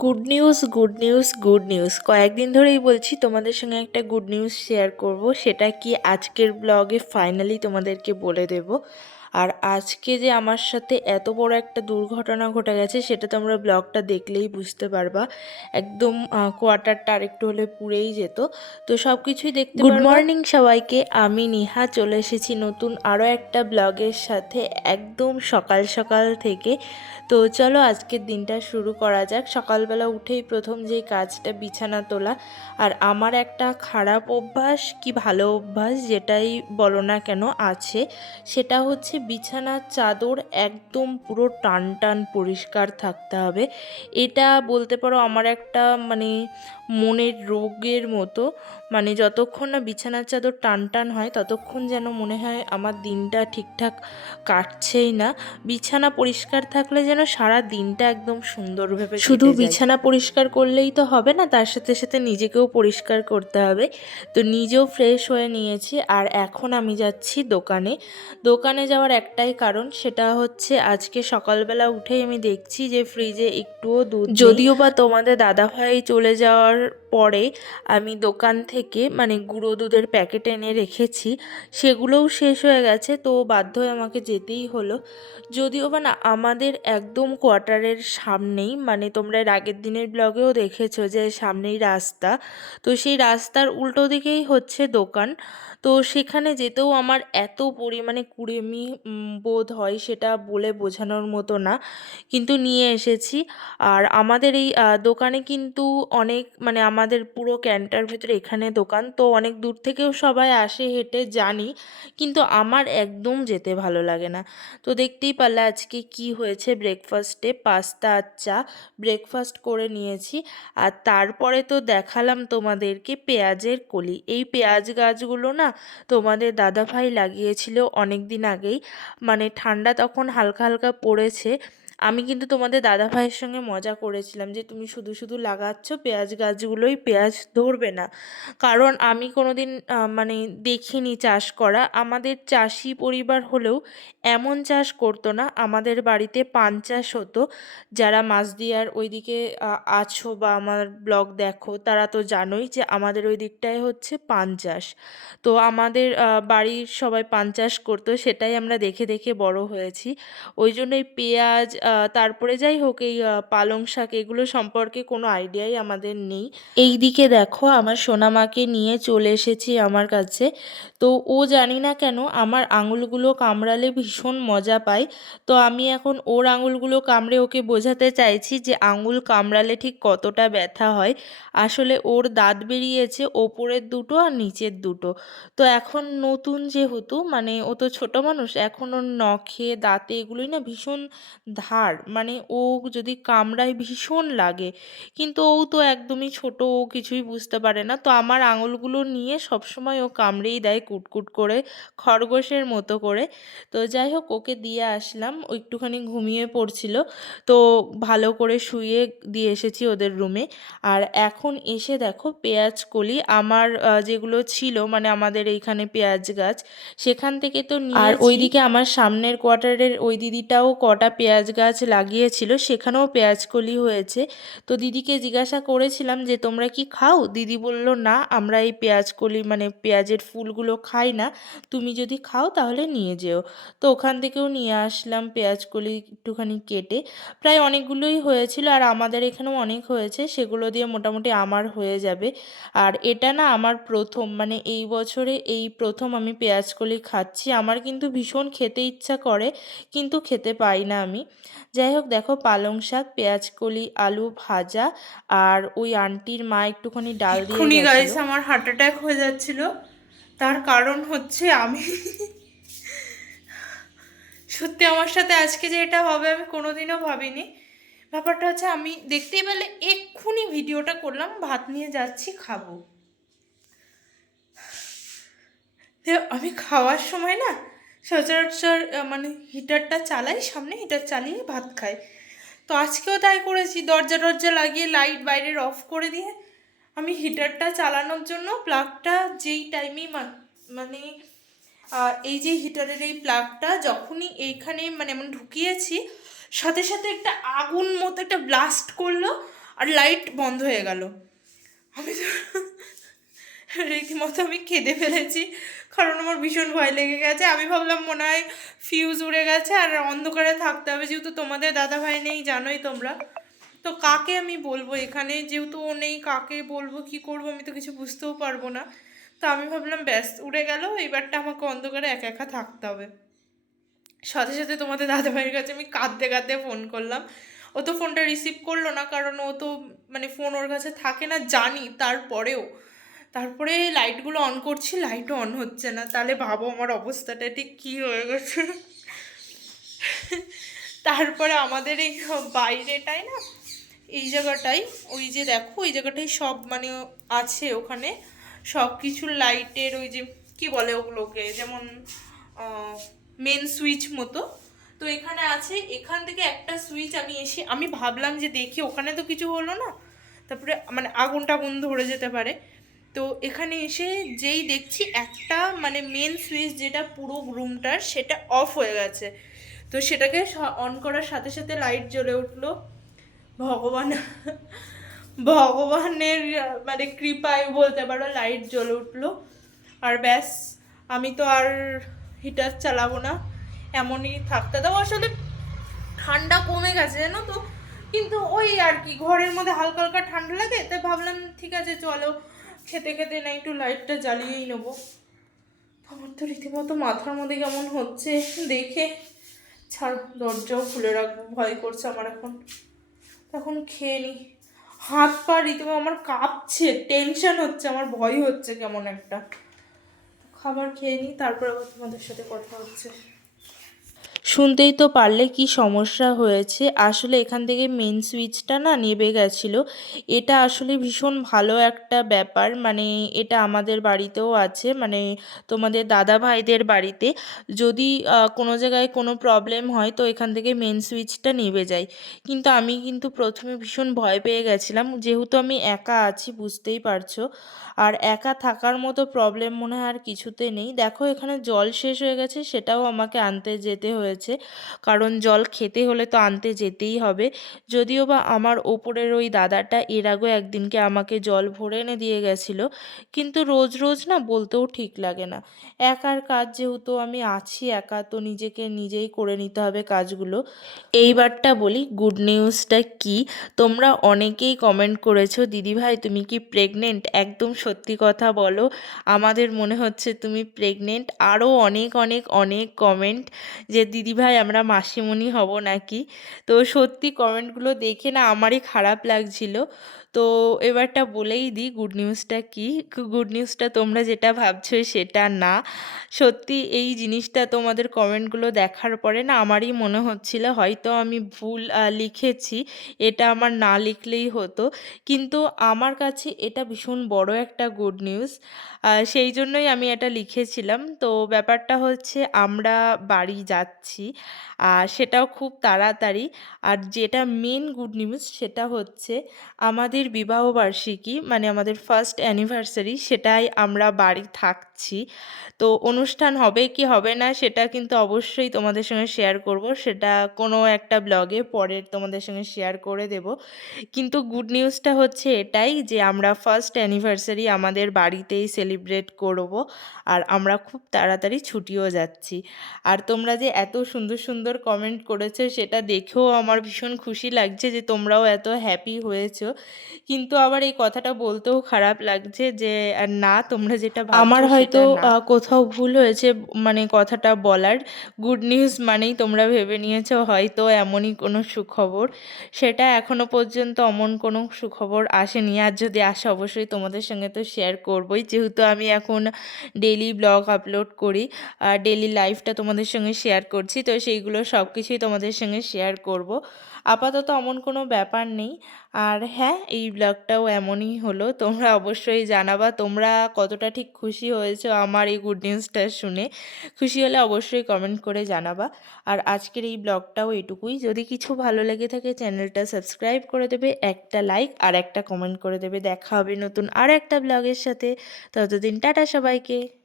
Good news good news good news কয়েকদিন ধরেই বলছি, তোমাদের সঙ্গে একটা গুড নিউজ শেয়ার করব। সেটা কি আজকের ব্লগে ফাইনালি তোমাদেরকে বলে দেব। আর আজকে যে আমার সাথে এত বড় একটা দুর্ঘটনা ঘটে গেছে সেটা তোমরা ব্লগটা দেখলেই বুঝতে পারবা। একদম কোয়ার্টারটা আরেকটু হলে পুড়েই যেত। তো সব কিছুই দেখতে গুড মর্নিং সবাইকে আমি নিহা চলে এসেছি নতুন আরও একটা ব্লগের সাথে একদম সকাল সকাল থেকে। তো চলো আজকের দিনটা শুরু করা যাক। সকালবেলা উঠেই প্রথম যে কাজটা বিছানা তোলা। আর আমার একটা খারাপ অভ্যাস কি ভালো অভ্যাস যেটাই বলো না কেন আছে। সেটা হচ্ছে বিছানার চাদর একদম পুরো টান টান পরিষ্কার থাকতে হবে। এটা বলতে পারো আমার একটা মানে মনের রোগের মতো। মানে যতক্ষণ না বিছানার চাদর টান টান হয় ততক্ষণ যেন মনে হয় আমার দিনটা ঠিকঠাক কাটছেই না। বিছানা পরিষ্কার থাকলে যেন সারা দিনটা একদম সুন্দরভাবে শুধু বিছানা পরিষ্কার করলেই তো হবে না তার সাথে সাথে নিজেকেও পরিষ্কার করতে হবে। তো নিজেও ফ্রেশ হয়ে নিয়েছি আর এখন আমি যাচ্ছি দোকানে। দোকানে যাওয়ার একটাই কারণ, সেটা হচ্ছে আজকে সকালবেলা উঠেই আমি দেখছি যে ফ্রিজে একটুও দুধ যদিও বা তোমাদের দাদাভাই চলে যাওয়ার পরে আমি দোকান থেকে মানে গুঁড়ো দুধের প্যাকেট এনে রেখেছি, সেগুলোও শেষ হয়ে গেছে, তো বাধ্য হয়ে আমাকে যেতেই হলো। যদিও বা না, আমাদের একদম কোয়ার্টারের সামনেই মানে তোমরা এর আগের দিনের ব্লগেও দেখেছ যে সামনেই রাস্তা, তো সেই রাস্তার উল্টো দিকেই হচ্ছে দোকান। তো সেখানে যেতেও আমার এত পরিমাণে কুড়েমি বোধ হয় সেটা বলে বোঝানোর মতো না, কিন্তু নিয়ে এসেছি। আর আমাদের এই দোকানে কিন্তু অনেক মানে আমাদের পুরো ক্যান্টার ভেতরে এখানে দোকান, তো অনেক দূর থেকেও সবাই আসে হেঁটে, জানি, কিন্তু আমার একদম যেতে ভালো লাগে না। তো দেখতেই পারলে আজকে কি হয়েছে ব্রেকফাস্টে পাস্তা আর চা ব্রেকফাস্ট করে নিয়েছি। আর তারপরে তো দেখালাম তোমাদেরকে পেঁয়াজের কলি। এই পেঁয়াজ গাছগুলো না তোমাদের দাদাভাই লাগিয়েছিল অনেক দিন আগেই মানে ঠান্ডা তখন হালকা হালকা পড়েছে আমি কিন্তু তোমাদের দাদা ভাইয়ের সঙ্গে মজা করেছিলাম যে তুমি শুধু শুধু লাগাচ্ছ পেঁয়াজ গাছগুলোই পেঁয়াজ ধরবে না। কারণ আমি কোনো দিন মানে দেখিনি চাষ করা। আমাদের চাষি পরিবার হলেও এমন চাষ করতো না, আমাদের বাড়িতে পান চাষ হতো। যারা মাছ মাছদিয়ার ওইদিকে আছো বা আমার ব্লগ দেখো, তারা তো জানোই যে আমাদের ওই দিকটায় হচ্ছে পান চাষ। তো আমাদের বাড়ির সবাই পান চাষ করতো, সেটাই আমরা দেখে দেখে বড় হয়েছি। ওই জন্যই পেঁয়াজ তারপরে যাই হোক, এই পালং শাক এগুলো সম্পর্কে কোনো আইডিয়াই আমাদের নেই। এই দিকে দেখো, আমার সোনামাকে নিয়ে চলে এসেছি আমার কাছে। তো ও জানি না কেন, আমার আঙুলগুলো কামড়ালে ভীষণ মজা পায়। তো আমি এখন ওর আঙুলগুলো কামড়ে ওকে বোঝাতে চাইছি যে আঙুল কামড়ালে ঠিক কতটা ব্যথা হয়। আসলে ওর দাঁত বেরিয়েছে ওপরের দুটো আর নিচের দুটো। তো এখন নতুন যেহেতু মানে ও তো ছোট মানুষ, এখন ওর নখে, দাঁতে এগুলোই না ভীষণ ধার মানে ও যদি কামড়ায় ভীষণ লাগে কিন্তু ও তো একদমই ছোট ও কিছুই বুঝতে পারে না। তো আমার আঙুলগুলো নিয়ে সবসময় ও কামড়েই দেয় কুটকুট করে খরগোশের মতো করে। তো যাই হোক ওকে দিয়ে আসলাম। ও একটুখানি ঘুমিয়ে পড়ছিল। তো ভালো করে শুয়ে দিয়ে এসেছি ওদের রুমে। আর এখন এসে দেখো পেঁয়াজ কলি আমার যেগুলো ছিল মানে আমাদের এইখানে পেঁয়াজ গাছ সেখান থেকে তো আর ওইদিকে আমার সামনের কোয়ার্টারের ওই দিদিটাও কটা পেঁয়াজ গাছ লাগিয়েছিল, সেখানেও পেঁয়াজ কলি হয়েছে। তো দিদিকে জিজ্ঞাসা করেছিলাম যে, তোমরা কি খাও? দিদি বলল, না, আমরা এই পেঁয়াজ কলি মানে পেঁয়াজের ফুলগুলো খাই না। তুমি যদি খাও তাহলে নিয়ে যেও। তো ওখান থেকেও নিয়ে আসলাম পেঁয়াজ কলি একটুখানি কেটে। প্রায় অনেকগুলোই হয়েছিল, আর আমাদের এখানেও অনেক হয়েছে, সেগুলো দিয়ে মোটামুটি আমার হয়ে যাবে। আর এটা না আমার প্রথম মানে এই বছরে এই প্রথম আমি পেঁয়াজ কলি খাচ্ছি। আমার কিন্তু ভীষণ খেতে ইচ্ছা করে, কিন্তু খেতে পাই না আমি। যাই হোক দেখো পালং শাক পেঁয়াজ কলি আলু ভাজা আর ওই আন্টির মা একটুখানি ডাল দিয়ে গাইস আমার হার্ট অ্যাটাক হয়ে যাচ্ছিল। তার কারণ হচ্ছে আমি সত্যি আমার সাথে আজকে যে এটা হবে আমি কোনোদিনও ভাবিনি। ব্যাপারটা হচ্ছে আমি দেখতেই পেলে এক্ষুনি ভিডিওটা করলাম ভাত নিয়ে যাচ্ছি খাব। আমি খাওয়ার সময় না সচরাচর মানে হিটারটা চালাই, সামনে হিটার চালিয়ে ভাত খাই। তো আজকেও তাই করেছি, দরজা টরজা লাগিয়ে লাইট বাইরের অফ করে দিয়ে আমি হিটারটা চালানোর জন্য প্লাগটা যেই টাইমেই মানে এই যে হিটারের এই প্লাগটা যখনই এইখানে মানে এমন ঢুকিয়েছি, সাথে সাথে একটা আগুন মতো একটা ব্লাস্ট করল আর লাইট বন্ধ হয়ে গেল। আমি রীতিমতো আমি কেঁদে ফেলেছি। কারণ আমার ভীষণ ভয় লেগে গেছে। আমি ভাবলাম মনে হয় ফিউজ উড়ে গেছে আর অন্ধকারে থাকতে হবে। যেহেতু তোমাদের দাদা ভাই নেই, জানোই তোমরা। তো কাকে আমি বলব এখানে? যেহেতু ও নেই, কাকে বলব, কি করব, আমি তো কিছু বুঝতেও পারব না। তো আমি ভাবলাম, ব্যাস, উড়ে গেল। এবারটা আমাকে অন্ধকারে একা একা থাকতে হবে। সাথে সাথে তোমাদের দাদাভাইয়ের কাছে আমি কাঁদতে কাঁদতে ফোন করলাম। ও তো ফোনটা রিসিভ করল না, কারণ ও তো মানে ফোন ওর কাছে থাকে না, জানি তারপরেও। তারপরে লাইটগুলো অন করছি লাইটও অন হচ্ছে না। তাহলে ভাবো আমার অবস্থাটা ঠিক কী হয়ে গেছে। তারপরে আমাদের এই বাইরেটাই না, এই জায়গাটাই, ওই যে দেখো ওই জায়গাটাই সব মানে আছে ওখানে। সব কিছু লাইটের ওই যে, কি বলে ওগুলোকে? যেমন মেন সুইচ মতো। তো এখানে আছে, এখান থেকে একটা সুইচ আমি এসে, আমি ভাবলাম যে দেখি, ওখানে তো কিছু হলো না। তারপরে মানে আগুন টাগুন ধরে যেতে পারে। তো এখানে এসে যেই দেখছি একটা মানে মেন সুইচ যেটা পুরো রুমটার সেটা অফ হয়ে গেছে। তো সেটাকে অন করার সাথে সাথে লাইট জ্বলে উঠল। ভগবান, ভগবানের মানে কৃপায় বলতে পারো লাইট জ্বলে উঠল। আর ব্যাস, আমি তো আর হিটার চালাবো না, এমনই থাকতে দাও। আসলে ঠান্ডা কমে গেছে, জানো তো? কিন্তু ওই আর কি, ঘরের মধ্যে হালকা হালকা ঠান্ডা লাগে, তাই ভাবলাম ঠিক আছে, চলো। খেতে খেতে না একটু লাইটটা জ্বালিয়েই নেব। আমার তো রীতিমতো মাথার মধ্যে কেমন হচ্ছে, দেখে। ছাড়, দরজাও খুলে রাখব ভয় করছে আমার এখন। তখন খেয়ে নিই হাত পা রীতিমতো আমার কাঁপছে টেনশন হচ্ছে, আমার ভয় হচ্ছে কেমন একটা। খাবার খেয়ে নিই তারপর আবার তোমাদের সাথে কথা হচ্ছে। শুনতেই তো পারলে কি সমস্যা হয়েছে। আসলে এখান থেকে মেন সুইচটা না নেবে গেছিল। এটা আসলে ভীষণ ভালো একটা ব্যাপার। মানে এটা আমাদের বাড়িতেও আছে। মানে তোমাদের দাদা ভাইদের বাড়িতে। যদি কোনো জায়গায় কোনো প্রবলেম হয়, তো এখান থেকে মেন সুইচটা নেবে যায়। কিন্তু আমি কিন্তু প্রথমে ভীষণ ভয় পেয়ে গেছিলাম। যেহেতু আমি একা আছি, বুঝতেই পারছ। আর একা থাকার মতো প্রবলেম মনে হয় আর কিছুতে নেই। দেখো এখানে জল শেষ হয়ে গেছে, সেটাও আমাকে আনতে যেতে হয়েছে। কারণ জল খেতে হলে তো আনতে যেতেই হবে। যদিও বা আমার ওপরের ওই দাদাটা এর আগেও একদিনকে আমাকে জল ভরে এনে দিয়ে গেছিল, কিন্তু রোজ রোজ না বলতেও ঠিক লাগে না। একার কাজ যেহেতু আমি আছি একা, তো নিজেকে নিজেই করে নিতে হবে কাজগুলো। এইবারটা বলি গুড নিউজটা কি? তোমরা অনেকেই কমেন্ট করেছ দিদিভাই তুমি কি প্রেগনেন্ট একদম সত্যি কথা বলো, আমাদের মনে হচ্ছে তুমি প্রেগনেন্ট আরও অনেক অনেক অনেক কমেন্ট যে দিদিভাই আমরা মাসিমণি হব নাকি? তো সত্যি কমেন্টগুলো দেখে না আমারই খারাপ লাগছিল। তো এবারটা বলেই দিই গুড নিউজটা কি? গুড নিউজটা তোমরা যেটা ভাবছ সেটা না। সত্যি এই জিনিসটা তোমাদের কমেন্টগুলো দেখার পরে না আমারই মনে হচ্ছিল, হয়তো আমি ভুল লিখেছি, এটা আমার না লিখলেই হতো। কিন্তু আমার কাছে এটা ভীষণ বড় একটা গুড নিউজ সেই জন্যই আমি এটা লিখেছিলাম। তো ব্যাপারটা হচ্ছে আমরা বাড়ি যাচ্ছি আর সেটাও খুব তাড়াতাড়ি। আর যেটা মেন গুড নিউজ সেটা হচ্ছে আমাদের বিবাহবার্ষিকী মানে আমাদের ফার্স্ট অ্যানিভার্সারি সেটাই আমরা বাড়ি থাকছি। তো অনুষ্ঠান হবে কি হবে না সেটা কিন্তু অবশ্যই তোমাদের সঙ্গে শেয়ার করব। সেটা কোনো একটা ব্লগে পরের তোমাদের সঙ্গে শেয়ার করে দেব। কিন্তু গুড নিউজটা হচ্ছে এটাই যে আমরা ফার্স্ট অ্যানিভার্সারি আমাদের বাড়িতেই সেলিব্রেট করব। আর আমরা খুব তাড়াতাড়ি ছুটিও যাচ্ছি। আর তোমরা যে এত সুন্দর সুন্দর কমেন্ট করেছ সেটা দেখেও আমার ভীষণ খুশি লাগছে যে তোমরাও এত হ্যাপি হয়েছো। কিন্তু আবার এই কথাটা বলতেও খারাপ লাগছে যে না তোমরা যেটা আমার হয়তো কোথাও ভুল হয়েছে মানে কথাটা বলার। গুড নিউজ মানেই তোমরা ভেবে নিয়েছো হয়তো এমনই কোনো সুখবর। সেটা এখনও পর্যন্ত অমন কোনো সুখবর আসেনি। আর যদি আসে অবশ্যই তোমাদের সঙ্গে তো শেয়ার করবই। যেহেতু আমি এখন ডেলি ব্লগ আপলোড করি। আর ডেলি লাইফটা তোমাদের সঙ্গে শেয়ার করছি, তো সেইগুলো সব কিছুই তোমাদের সঙ্গে শেয়ার করব। আপাতত এমন কোনো ব্যাপার নেই। আর হ্যাঁ এই ব্লগটাও এমনই হলো। তোমরা অবশ্যই জানাবা, তোমরা কতটা ঠিক খুশি হয়েছো আমার এই গুড নিউজটা শুনে। খুশি হলে অবশ্যই কমেন্ট করে জানাবা। আর আজকের এই ব্লগটাও এটুকুই। যদি কিছু ভালো লেগে থাকে চ্যানেলটা সাবস্ক্রাইব করে দেবে, একটা লাইক আর একটা কমেন্ট করে দেবে। দেখা হবে নতুন আর একটা ব্লগের সাথে। ততদিন টাটা সবাইকে।